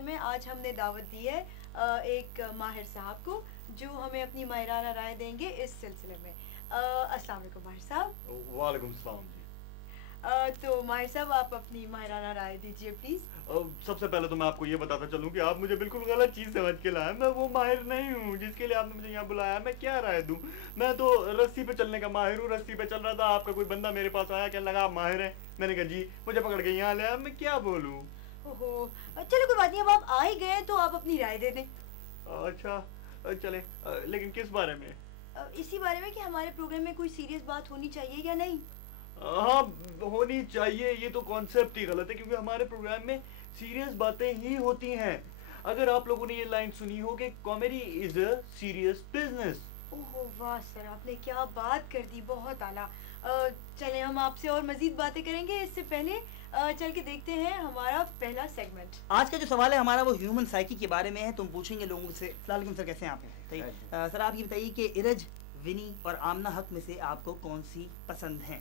सिलसिले में आज हमने दावत दी है एक माहिर साहब को जो हमें अपनी माहिराना राय देंगे इस सिलसिले में। अस्सलाम वालेकुम माहिर साहब। वालेकुम सलाम जी। तो माहिर साहब आप अपनी माहिराना राय दीजिए प्लीज़। सबसे पहले तो मैं आपको ये बताता चलूं कि आप मुझे बिल्कुल गलत चीज़ समझ के लाए। मैं वो माहिर नहीं हूँ जिसके लिए आपने मुझे यहाँ बुलाया। मैं क्या राय दूँ? मैं तो रस्सी पे चलने का माहिर हूँ। रस्सी पे चल रहा था, आपका कोई बंदा मेरे पास आया, कहने लगा आप माहिर हैं। मैंने कहा जी, मुझे पकड़ के यहाँ ले आया। मैं क्या बोलूँ? ओहो, चलो कोई बात नहीं, अब आप आ ही गए तो आप अपनी राय दे दें। अच्छा, चलें, लेकिन किस बारे में? इसी बारे में कि हमारे प्रोग्राम में कोई सीरियस बात होनी चाहिए या नहीं। हाँ, होनी चाहिए। ये तो कॉन्सेप्ट ही गलत है क्योंकि हमारे प्रोग्राम में सीरियस बातें ही होती हैं। अगर आप लोगों ने ये लाइन सुनी हो कि comedy is a serious business. ओहो वाह सर, आपने क्या बात कर दी, बहुत आला। चलें हम आपसे और मजीद बातें करेंगे, इससे पहले चल के देखते हैं हमारा पहला सेगमेंट। आज का जो सवाल है हमारा वो ह्यूमन साइकी के बारे में है। तुम पूछेंगे लोगों से। सलाम सर, कैसे हैं आप? सर आप ये बताइए कि इरज, विनी और आमना हक में से आपको कौन सी पसंद है?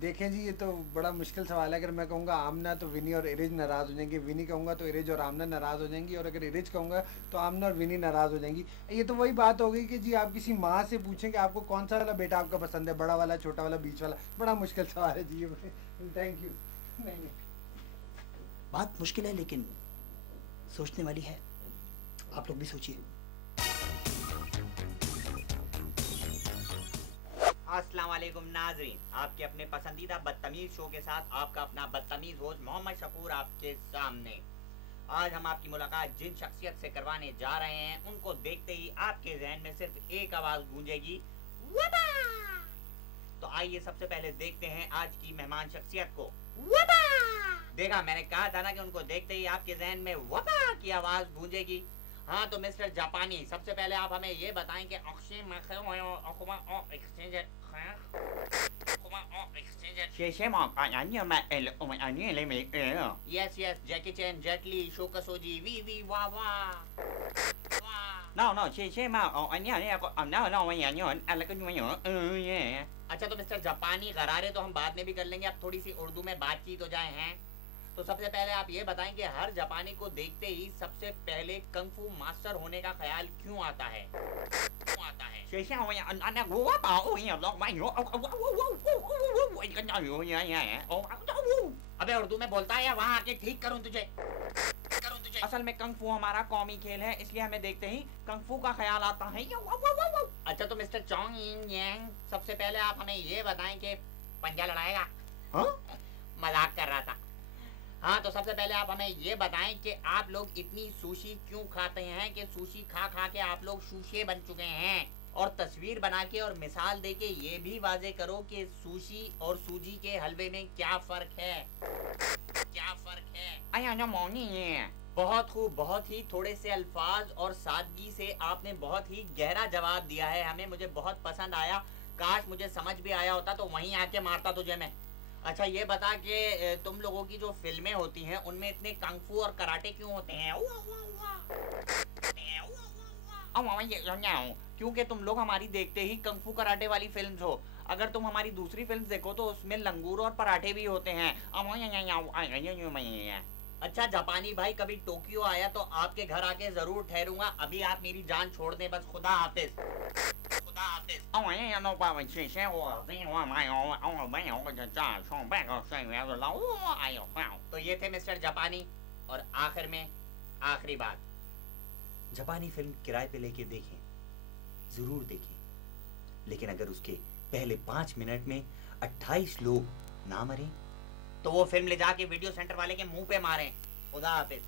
देखें जी, ये तो बड़ा मुश्किल सवाल है। अगर मैं कहूँगा आमना तो विनी और इरिज नाराज़ हो जाएंगे, विनी कहूँगा तो इरिज और आमना नाराज़ हो जाएंगी, और अगर इरिज कहूँगा तो आमना और विनी नाराज़ हो जाएंगी। ये तो वही बात हो गई कि जी आप किसी माँ से पूछें कि आपको कौन सा वाला बेटा आपका पसंद है, बड़ा वाला, छोटा वाला, बीच वाला। बड़ा मुश्किल सवाल है जी ये। Thank you. नहीं, बात मुश्किल है लेकिन सोचने वाली है। आप लोग भी सोचिए। अस्सलाम वालेकुम नाज़रीन, आपके अपने पसंदीदा बदतमीज शो के साथ आपका अपना बदतमीज होस्ट मोहम्मद शकूर आपके सामने। आज हम आपकी मुलाकात जिन शख्सियत से करवाने जा रहे हैं उनको देखते ही आपके जहन में सिर्फ एक आवाज गूंजेगी, वबा। तो आइए सबसे पहले देखते हैं आज की मेहमान शख्सियत को। वबा। देखा, मैंने कहा था ना कि उनको देखते ही आपके जहन में वबा की आवाज गूंजेगी। हाँ तो मिस्टर जापानी, सबसे पहले आप हमें ये बताएं कि yes yes, Jackie Chan, Jet Li, शोकसोजी, वी वी वाह वाह। अच्छा तो मिस्टर जापानी, गरारे तो हम बाद में भी कर लेंगे, अब थोड़ी सी उर्दू में बातचीत हो जाए हैं। तो सबसे पहले आप ये बताएं कि हर जापानी को देखते ही सबसे पहले कंफू मास्टर होने का ख्याल क्यों आता है? क्यों आता है? अबे उर्दू में बोलता है या वहाँ आके ठीक करूँ तुझे? असल में कंग फू हमारा कौमी खेल है, इसलिए हमें देखते ही कंग फू का ख्याल आता है। अच्छा तो मिस्टर चोंग यिंग यांग, सबसे पहले आप हमें ये बताएं कि पंजा लड़ाएगा? मजाक कर रहा था। हाँ तो सबसे पहले आप हमें ये बताएं कि आप लोग इतनी सुशी क्यों खाते हैं कि सुशी खा खा के आप लोग शूशे बन चुके हैं? और तस्वीर बना के और मिसाल दे के ये भी वाजे करो कि सुशी और सूजी के हलवे में क्या फर्क है? क्या फर्क है? बहुत खूब, बहुत ही थोड़े से अल्फाज और सादगी से आपने बहुत ही गहरा जवाब दिया है हमें, मुझे बहुत पसंद आया। काश मुझे समझ भी आया होता तो वहीं आके मारता तुझे मैं। अच्छा ये बता कि तुम लोगों की जो फिल्में होती हैं उनमें इतने कंगफू और कराटे क्यों होते हैं? क्योंकि तुम लोग हमारी देखते ही कंगफू कराटे वाली फिल्म्स हो। अगर तुम हमारी दूसरी फिल्म देखो तो उसमें लंगूर और पराठे भी होते हैं। अच्छा जापानी भाई, कभी टोक्यो आया तो आपके घर आके जरूर ठहरूंगा। अभी आप मेरी जान छोड़ दें बस। खुदा हाफिज। खुदा हाफिज। तो ये थे मिस्टर जापानी। और आखिर में आखिरी बात, जापानी फिल्म किराए पे लेके देखें, जरूर देखें, लेकिन अगर उसके पहले 5 मिनट में 28 लोग ना मरें तो वो फिल्म ले जाके वीडियो सेंटर वाले के मुंह पे मारें। खुदा हाफिज।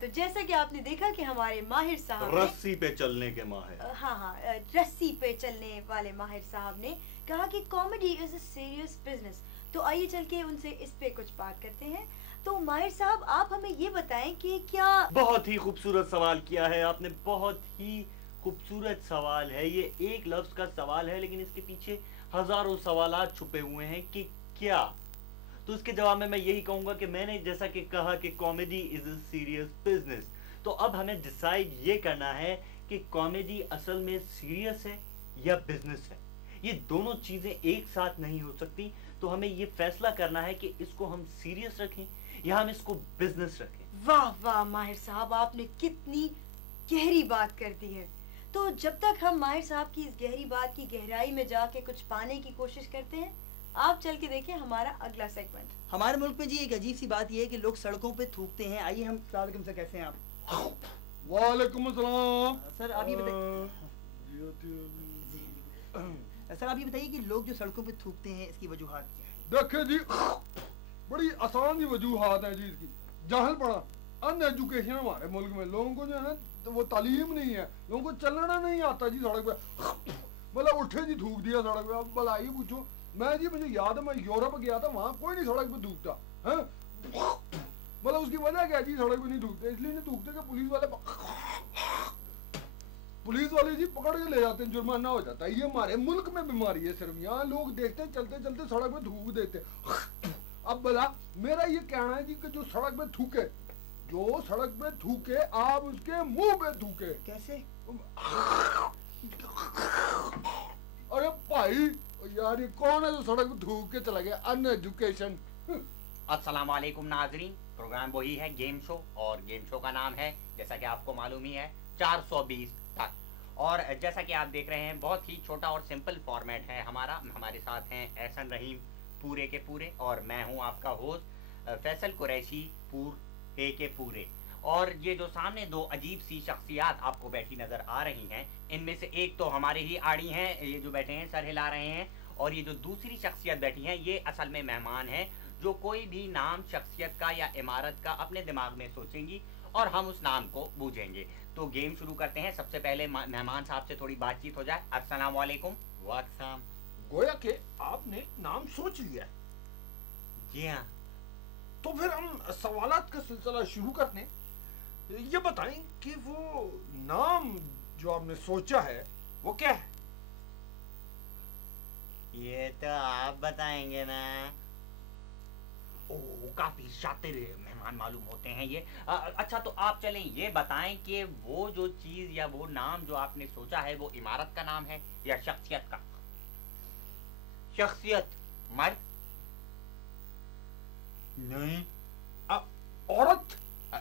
तो जैसा कि आपने देखा कि हमारे माहिर साहब रस्सी पे चलने के माहिर, हाँ, रस्सी पे चलने वाले माहिर साहब ने कहा कि comedy is a serious business. तो आइए चल के उनसे इस पे कुछ बात करते हैं। तो माहिर साहब आप हमें ये बताएं कि क्या बहुत ही खूबसूरत सवाल किया है आपने, बहुत ही खूबसूरत सवाल है ये। एक लफ्ज का सवाल है लेकिन इसके पीछे हजारों सवालात छुपे हुए हैं कि क्या। तो इसके जवाब में मैं यही कहूंगा कि मैंने जैसा कि कहा कि comedy is a serious business. तो अब हमें डिसाइड ये करना है कि कॉमेडी असल में सीरियस है या बिजनेस है। ये दोनों चीजें एक साथ नहीं हो सकती। तो हमें ये फैसला करना है कि इसको हम सीरियस रखें या हम इसको बिजनेस रखें। वाह वाह माहिर साहब, आपने कितनी गहरी बात कर दी है। तो जब तक हम माहिर साहब की इस गहरी बात की गहराई में जाके कुछ पाने की कोशिश करते हैं, आप चल के देखिए हमारा अगला सेगमेंट। हमारे मुल्क में जी एक अजीब सी बात यह है कि लोग सड़कों पे थूकते हैं। आइए हम सलाम सर, कैसे हैं आप? वालेकुम अस्सलाम। सर आप ये बताइए, सर आप ये बताइए कि लोग जो सड़कों पे थूकते हैं इसकी वजूहात क्या है? देखे जी, बड़ी आसान ही वजूहात है जी इसकी। जाहल पड़ा, अनएजुकेशन हमारे मुल्क में लोगों को जो है ना, तो वो तालीम नहीं है, लोगों को चलना नहीं आता जी सड़क पे। मतलब उठे जी थूक दिया सड़क पे। अब भला ये पूछो, मैं जी मुझे याद है मैं यूरोप गया था, वहाँ कोई नहीं सड़क पे थूकता है। मतलब उसकी वजह क्या जी सड़क पे नहीं थूकते? इसलिए नहीं थूकते कि पुलिस वाले जी पकड़ के ले जाते हैं, जुर्माना हो जाता है। ये हमारे मुल्क में बीमारी है सिर्फ। यहाँ लोग देखते हैं चलते चलते सड़क पे थूक देते। अब भला मेरा ये कहना है जी कि जो सड़क पे थूके, जो सड़क पे थूके, आप उसके मुंह पे थूके। कैसे? अरे भाई यार, ये कौन है जो सड़क पे थूक के चला गया? अनएजुकेशन। अस्सलाम वालेकुम नाजरीन, प्रोग्राम वही है गेम शो, और गेम शो का नाम है जैसा कि आपको मालूम ही है 420 तक। और जैसा कि आप देख रहे हैं बहुत ही छोटा और सिंपल फॉर्मेट है हमारा। हमारे साथ हैं एहसन रहीम पूरे के पूरे, और मैं हूं आपका होस्ट फैसल कुरैशी पूरे के पूरे। और ये जो सामने दो अजीब सी शख्सियात आपको बैठी नजर आ रही हैं, इनमें से एक तो हमारे ही आड़ी हैं, ये जो बैठे हैं सर हिला रहे हैं, और ये जो दूसरी शख्सियत बैठी हैं ये असल में मेहमान हैं, जो कोई भी नाम शख्सियत का या इमारत का अपने दिमाग में सोचेंगी और हम उस नाम को बूझेंगे। तो गेम शुरू करते हैं। सबसे पहले मेहमान साहब से थोड़ी बातचीत हो जाए। अस्सलाम वालेकुम। वालेकुम। गोया के आपने नाम सोच लिया है? जी हाँ। तो फिर हम सवालात का सिलसिला शुरू करते हैं। ये बताएं कि वो नाम जो आपने सोचा है वो क्या है? ये तो आप बताएंगे ना। ओह, काफी शातिर मेहमान मालूम होते हैं ये। अच्छा तो आप चलें ये बताएं कि वो जो चीज या वो नाम जो आपने सोचा है वो इमारत का नाम है या शख्सियत का? शख्सियत। मर्द? नहीं। औरत?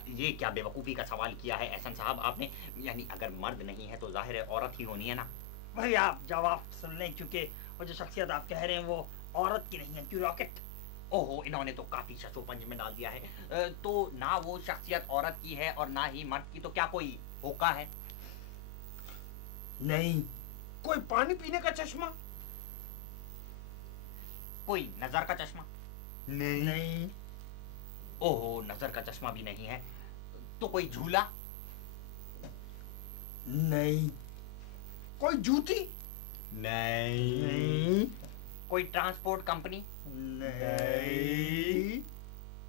ये क्या बेवकूफ़ी का सवाल किया है एहसन साहब आपने। यानी अगर मर्द नहीं है तो जाहिर है औरत ही होनी है ना। भाई आप जवाब सुन लें, क्योंकि वो जो शख्सियत आप कह रहे हैं वो औरत की नहीं है, क्यों रॉकेट। ओहो, इन्होंने तो काफी शशोपंज में डाल दिया है। तो ना वो शख्सियत औरत की है और ना ही मर्द की, तो क्या कोई होका है? नहीं। कोई पानी पीने का चश्मा? कोई नजर का चश्मा? नहीं। ओहो, नजर का चश्मा भी नहीं है। तो कोई झूला? नहीं। कोई जूती? नहीं। कोई ट्रांसपोर्ट कंपनी? नहीं।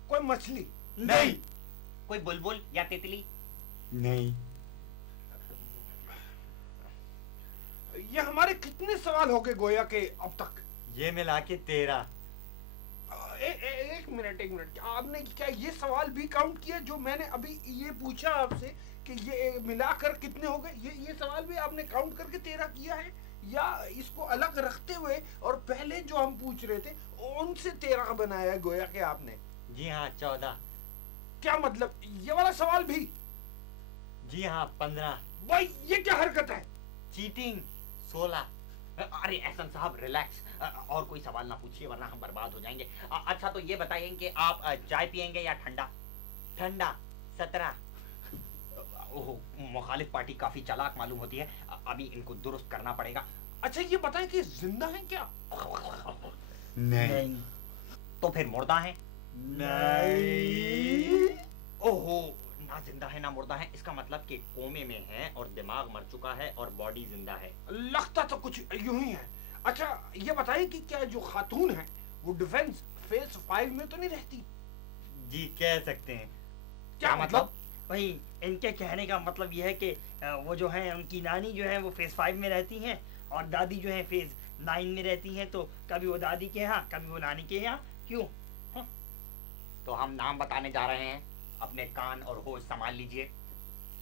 कोई मछली? नहीं। कोई बुलबुल या तितली? नहीं। ये हमारे कितने सवाल हो गए गोया के अब तक? ये मिला के 13। एक मिनट, आपने क्या ये सवाल भी काउंट किया जो मैंने अभी ये पूछा आपसे कि ये मिलाकर कितने हो गए? ये सवाल भी आपने काउंट करके 13 किया है, या इसको अलग रखते हुए और पहले जो हम पूछ रहे थे उनसे 13 बनाया है गोया के आपने? जी हाँ 14। क्या मतलब ये वाला सवाल भी? जी हाँ 15। भाई ये क्या हरकत है? चीटिंग 16। अरे एहसन साहब रिलैक्स, और कोई सवाल ना पूछिए वरना हम बर्बाद हो जाएंगे। अच्छा तो ये बताइए कि आप चाय पियेंगे या ठंडा? ठंडा 17। ओहो, मुखालिफ पार्टी काफी चालाक मालूम होती है, अभी इनको दुरुस्त करना पड़ेगा। अच्छा ये बताएं कि जिंदा है क्या? नहीं। तो फिर मुर्दा है? नहीं। ओहो, ना जिंदा है ना मुर्दा है, इसका मतलब कि कोमे में है और दिमाग मर चुका है और बॉडी जिंदा है। लगता तो कुछ यूं ही है। अच्छा ये बताइए कि क्या जो खातून है वो डिफेंस फेज 5 में तो नहीं रहती? जी कह सकते हैं। क्या मतलब? वही इनके कहने का मतलब यह है कि वो जो है उनकी नानी जो है वो फेज 5 में रहती हैं और दादी जो है फेज 9 में रहती हैं, तो कभी वो दादी के यहाँ कभी वो नानी के यहाँ। क्यों? तो हम नाम बताने जा रहे हैं, अपने कान और होश संभाल लीजिए।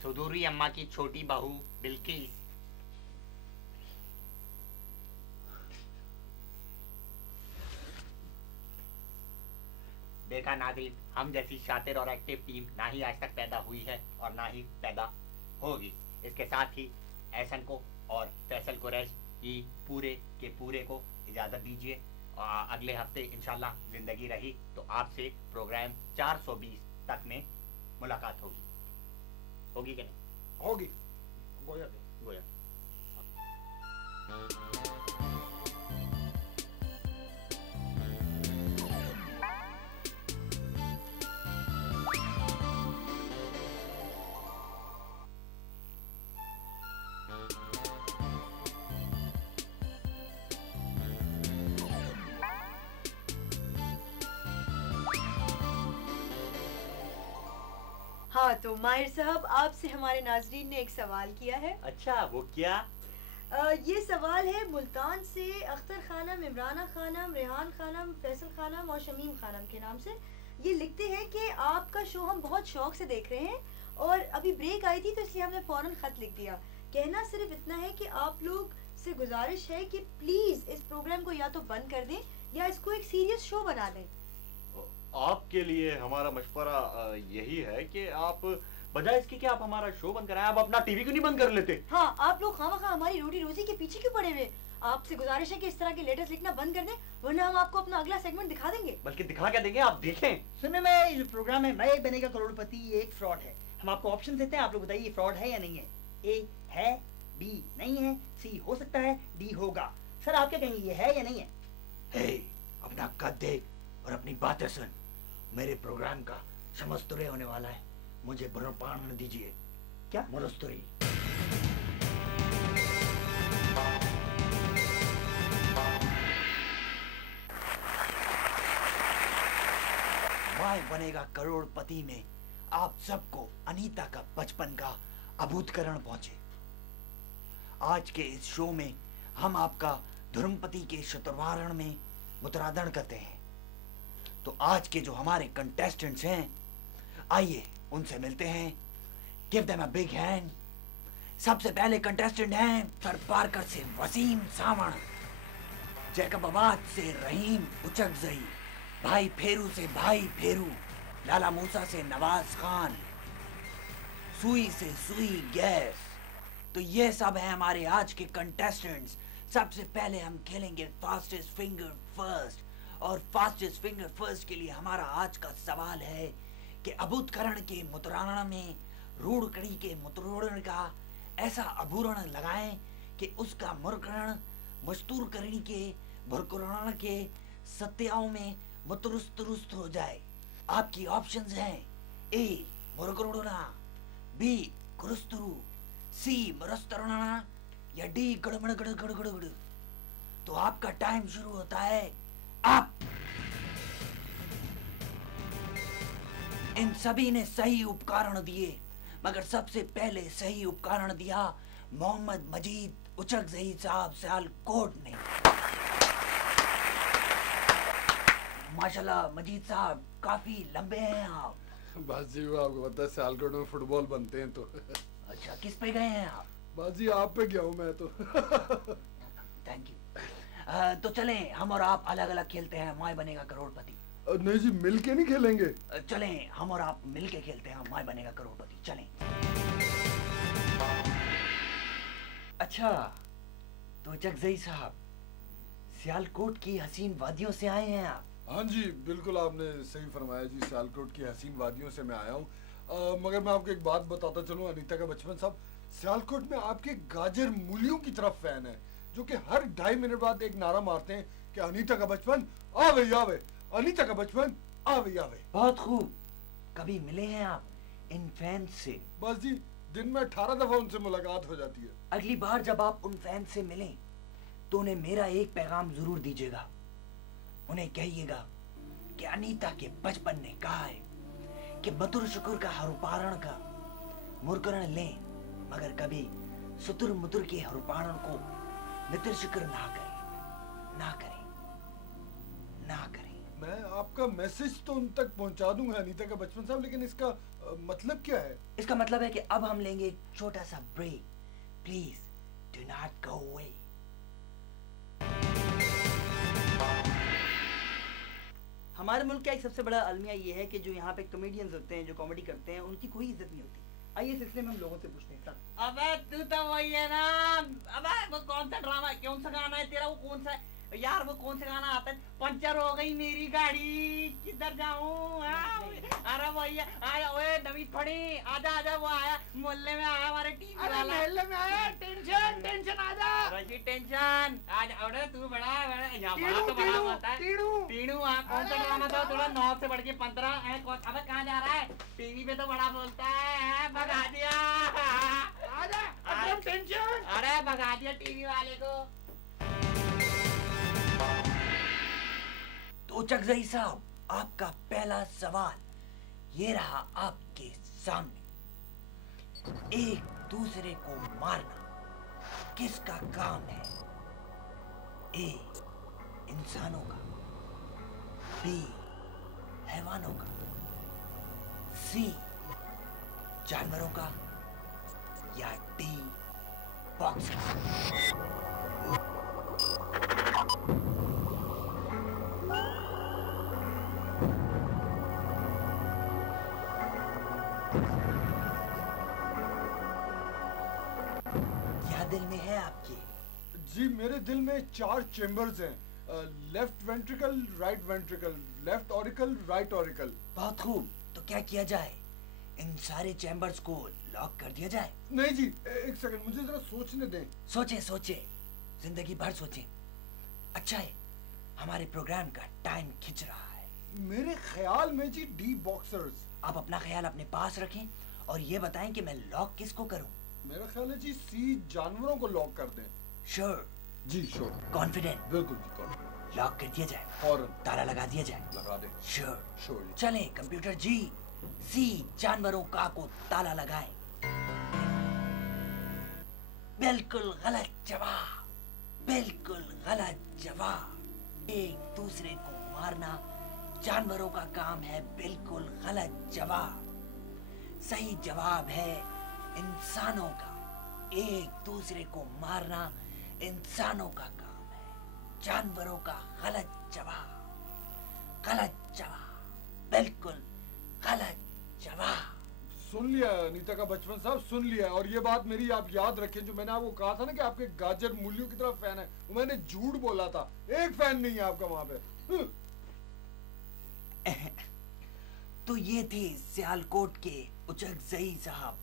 सुदूरी अम्मा की छोटी बहू बिल्किस, देखा नाज़रीन, हम जैसी शातिर और एक्टिव टीम ना ही आज तक पैदा हुई है और ना ही पैदा होगी। इसके साथ ही एहसन को और फैसल कुरैश की पूरे के पूरे को इजाज़त दीजिए। अगले हफ्ते इंशाल्लाह ज़िंदगी रही तो आपसे प्रोग्राम 420 तक में मुलाकात होगी कि नहीं? होगी। गोया गोया। हाँ तो माहिर साहब, आपसे हमारे नाजरीन ने एक सवाल किया है। अच्छा वो क्या? ये सवाल है मुल्तान से अख्तर खानम, इमराना खानम, रेहान खानम, फैसल खानम और शमीम खानम के नाम से। ये लिखते हैं कि आपका शो हम बहुत शौक से देख रहे हैं और अभी ब्रेक आई थी तो इसलिए हमने फौरन खत लिख दिया। कहना सिर्फ इतना है कि आप लोग से गुजारिश है कि प्लीज इस प्रोग्राम को या तो बंद कर दें या इसको एक सीरियस शो बना दें। आपके लिए हमारा मशवरा यही है कि आप बजाय इसके कि आप हमारा शो बंद कराएं, आप अपना टीवी क्यों नहीं बंद कर लेते? हाँ, आप लोग खामखा हमारी रोटी रोजी के पीछे क्यों पड़े हुए? आपसे गुजारिश है कि इस तरह के लेटर्स लिखना बंद कर दें, वरना हम आपको अपना अगला सेगमेंट दिखा देंगे। बल्कि दिखा क्या देंगे, आप देखें। सुनने में ये जो प्रोग्राम है मैं बनेगा करोड़पति, ये एक फ्रॉड है। हम आपको ऑप्शन देते हैं, आप लोग बताइए ये फ्रॉड है या नहीं है। ए है, बी नहीं है, सी हो सकता है, डी होगा। सर आप क्या कहेंगे, ये है या नहीं है? हे, अपना कद देख और अपनी बातें सुन। मेरे प्रोग्राम का समस्तुरे होने वाला है, मुझे बुरपान दीजिए। क्या? मुरस्तुरी। माय बनेगा करोड़पति में आप सबको अनीता का बचपन का अभूतकरण पहुंचे। आज के इस शो में हम आपका धर्मपति के शतवारण में मुतरादन करते हैं। तो आज के जो हमारे कंटेस्टेंट्स हैं, आइए उनसे मिलते हैं। Give them a big hand. सबसे पहले कंटेस्टेंट हैं सरपारकर से वसीम सावण, जैकबाबाद से रहीम उचकजई, भाई फेरू से भाई फेरू, लाला मूसा से नवाज खान, सुई से सुई गैस। तो ये सब हैं हमारे आज के कंटेस्टेंट्स। सबसे पहले हम खेलेंगे फास्टेस्ट फिंगर फर्स्ट, और फास्टेस्ट फिंगर फर्स्ट के लिए हमारा आज का सवाल है कि अभूतकरण के मुतराण में रूढ़कड़ी के मुतरोड़न का ऐसा अभूरण लगाएं कि उसका मुरकरण मस्तूरकरणी के भुरकुरण के सत्याओं में मुतरुस्त हो जाए। आपकी ऑप्शंस हैं ए मुरकुरुणा, बी कुरुस्तुरु, सी मुरस्तरुणा या डी गड़मड़ गड़ गड़ गड़ गड़। तो आपका टाइम शुरू होता है अब। इन सभी ने सही उपकरण दिए, मगर सबसे पहले सही उपकरण दिया मोहम्मद मजीद उचकजई साहब सियालकोट ने। माशाल्लाह मजीद साहब काफी लंबे हैं आप। बस जी वो आपको पता है सियालकोट में फुटबॉल बनते हैं तो। अच्छा किस पे गए हैं आप? बस जी आप पे गया हूँ मैं तो। Thank you. तो चलें हम और आप अलग अलग खेलते हैं माय बनेगा करोड़पति। नहीं जी मिल के नहीं खेलेंगे। चलें हम और आप मिल के खेलते हैं माय बनेगा करोड़पति। चलें। अच्छा तो उचकजई साहब, सियालकोट की हसीन वादियों से आए हैं आप? हाँ जी बिल्कुल आपने सही फरमाया जी, सियालकोट की हसीन वादियों से मैं आया हूँ। मगर मैं आपको एक बात बताता चलूँ अनीता का बचपन साहब, सियालकोट में आपके गाजर मूलियों की तरफ फैन है, जो कि हर 2.5 मिनट बाद एक नारा मारते हैं कि अनीता का बचपन आवे आवे, अनीता का बचपन आवे आवे। बहुत खूब। कभी मिले हैं आप इन फैंस से? बस जी दिन में 18 दफा उनसे मुलाकात हो जाती है। अगली बार जब आप उन फैंस से मिलें तो उन्हें मेरा एक पैगाम जरूर दीजिएगा। उन्हें कहिएगा कि अनीता के बचपन ने कहा है कि मधुर शुकुर का हरुपारण का मुरकरण लें, मगर कभी सुतुर मुतुर के हरुपारण को मित्र शुक्र ना करें, ना करें, ना करें। मैं आपका मैसेज तो उन तक पहुंचा दूंगा अनीता का बचपन साहब, लेकिन इसका मतलब क्या है? इसका मतलब है कि अब हम लेंगे एक छोटा सा break. Please do not go away. हमारे मुल्क का एक सबसे बड़ा अलमिया ये है कि जो यहाँ पे कॉमेडियंस होते हैं, जो कॉमेडी करते हैं, उनकी कोई इज्जत नहीं होती। आइए इस सिलसिले में हम लोगों से पूछते हैं। अबे तू तो वही है ना। अबे वो कौन सा ड्रामा, कौन सा गाना है तेरा? वो कौन सा यार, वो कौन सा गाना आता है? पंचर हो गई मेरी गाड़ी, किधर जाऊं? अरे वही है। आया ओए नवीद फड़ी, आजा आजा, वो आया मोहल्ले में, आया हमारे टीवी वाला। मोहल्ले में आया, टेंशन टेंशन आजा। रजी टेंशन आज। अरे तू बड़ा बड़ा यहाँ तो बड़ा होता है। टीनू कौन सा ड्रामा था? थोड़ा 9 से बढ़ के 15 है। अबे कहाँ जा रहा है? टीवी पे तो बड़ा बोलता है। भगा दिया। आजा टेंशन। अरे भगा दिया टीवी वाले को। तो चकजई साहब, आपका पहला सवाल ये रहा आपके सामने। एक दूसरे को मारना किसका काम है? ए इंसानों का, बी हैवानों का, सी जानवरों का, या डी बॉक्स का? दिल में है आपके? जी मेरे दिल में 4 चेम्बर्स हैं। Left ventricle, right ventricle, left auricle, right auricle. बहुत खूब। तो क्या किया जाए? इन सारे चैम्बर्स को लॉक कर दिया जाए? नहीं जी, एक सेकंड, मुझे जरा सोचने दें। सोचे सोचे, जिंदगी भर सोचे। अच्छा है, हमारे प्रोग्राम का टाइम खिंच रहा है। मेरे ख्याल में जी डी बॉक्सर्स। आप अपना ख्याल अपने पास रखें और ये बताएं कि मैं लॉक किसको करूं? मेरा ख्याल है जी सी जानवरों को लॉक कर दें। श्योर? जी श्योर। कॉन्फिडेंट? बिल्कुल जी कॉन्फिडेंट। लॉक कर दिया जाए? फौरन। ताला लगा दिया जाए? लगा दें। श्योर? श्योर जी। चले कंप्यूटर जी, सी जानवरों का को ताला लगाए। बिल्कुल गलत जवाब, बिल्कुल गलत जवाब। एक दूसरे को मारना जानवरों का काम है, बिल्कुल गलत जवाब। सही जवाब है इंसानों का। एक दूसरे को मारना इंसानों का काम है, जानवरों का गलत जवाब। गलत जवाब, बिल्कुल गलत जवाब। सुन लिया अनीता का बचपन साहब, सुन लिया। और ये बात मेरी आप याद रखें, जो मैंने आपको कहा था ना कि आपके गाजर मूलियों की तरह फैन है, वो मैंने झूठ बोला था। एक फैन नहीं है आपका वहां पे। तो ये थे सियालकोट के उचकजई साहब,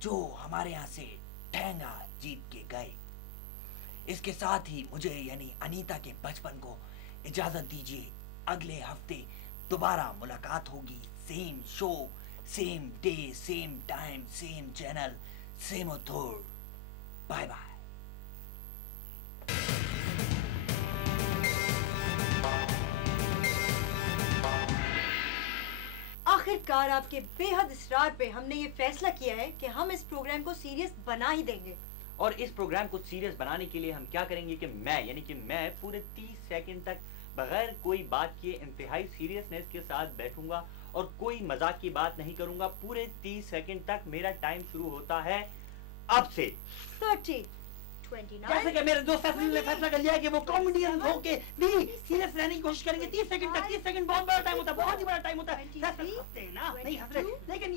जो हमारे यहाँ से ठेंगा जीत के गए। इसके साथ ही मुझे यानी अनीता के बचपन को इजाजत दीजिए। अगले हफ्ते दोबारा मुलाकात होगी। Same show, same day, same time, same channel, same author. Bye bye. आखिरकार आपके बेहद इसरार पे हमने ये फैसला किया है कि हम इस प्रोग्राम को सीरियस बना ही देंगे। और इस प्रोग्राम को सीरियस बनाने के लिए हम क्या करेंगे कि मैं पूरे 30 सेकंड तक बगैर कोई बात किए इंतहाई सीरियसनेस के साथ बैठूंगा और कोई मजाक की बात नहीं करूंगा। पूरे 30 सेकंड तक मेरा टाइम शुरू होता है अब से। 30, 29, जैसे कि मेरे दोस्त ने फैसला कर लिया है कि वो कॉमेडियन होके भी सीरियस रहने की कोशिश करेंगे। 30 सेकंड तक, 30 सेकंड बहुत बड़ा टाइम होता है, बहुत ही बड़ा टाइम होता है। हंसते हैं ना, नहीं हंस रहे, लेकिन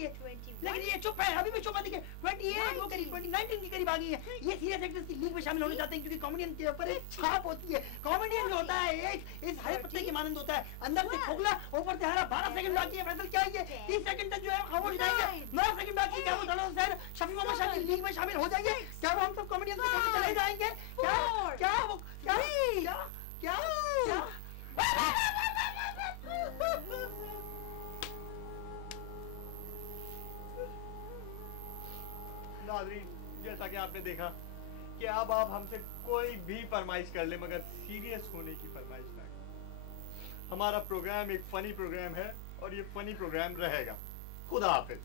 ये चुप है, अभी भी चुप है। देखिए 28 वो करीब 19 के करीब आ गई है। ये सीरियस एक्टर्स की लीग में शामिल होने चाहते हैं, क्योंकि कॉमेडियन के ऊपर एक छाप होती है। कॉमेडियन जो होता है इस हरे पत्ते की मानंद होता है, अंदर से खोखला, ऊपर से हरा। 12 सेकंड बाकी है, फैसल क्या है? 30 सेकंड तक जो है खामोश रहेंगे। 9 सेकंड बाकी। क्या वो दोनों सर शफी मोहम्मद शाह की लीग में शामिल हो जाएंगे? क्या वो हम सब कॉमेडियन के साथ चले जाएंगे? क्या क्या वो क्या क्या क्या क्या? नाज़रीन, जैसा कि आपने देखा कि अब आप हमसे कोई भी फरमाइश कर ले, मगर सीरियस होने की फरमाइश ना करें। हमारा प्रोग्राम एक फनी प्रोग्राम है और ये फनी प्रोग्राम रहेगा। खुदा हाफिज।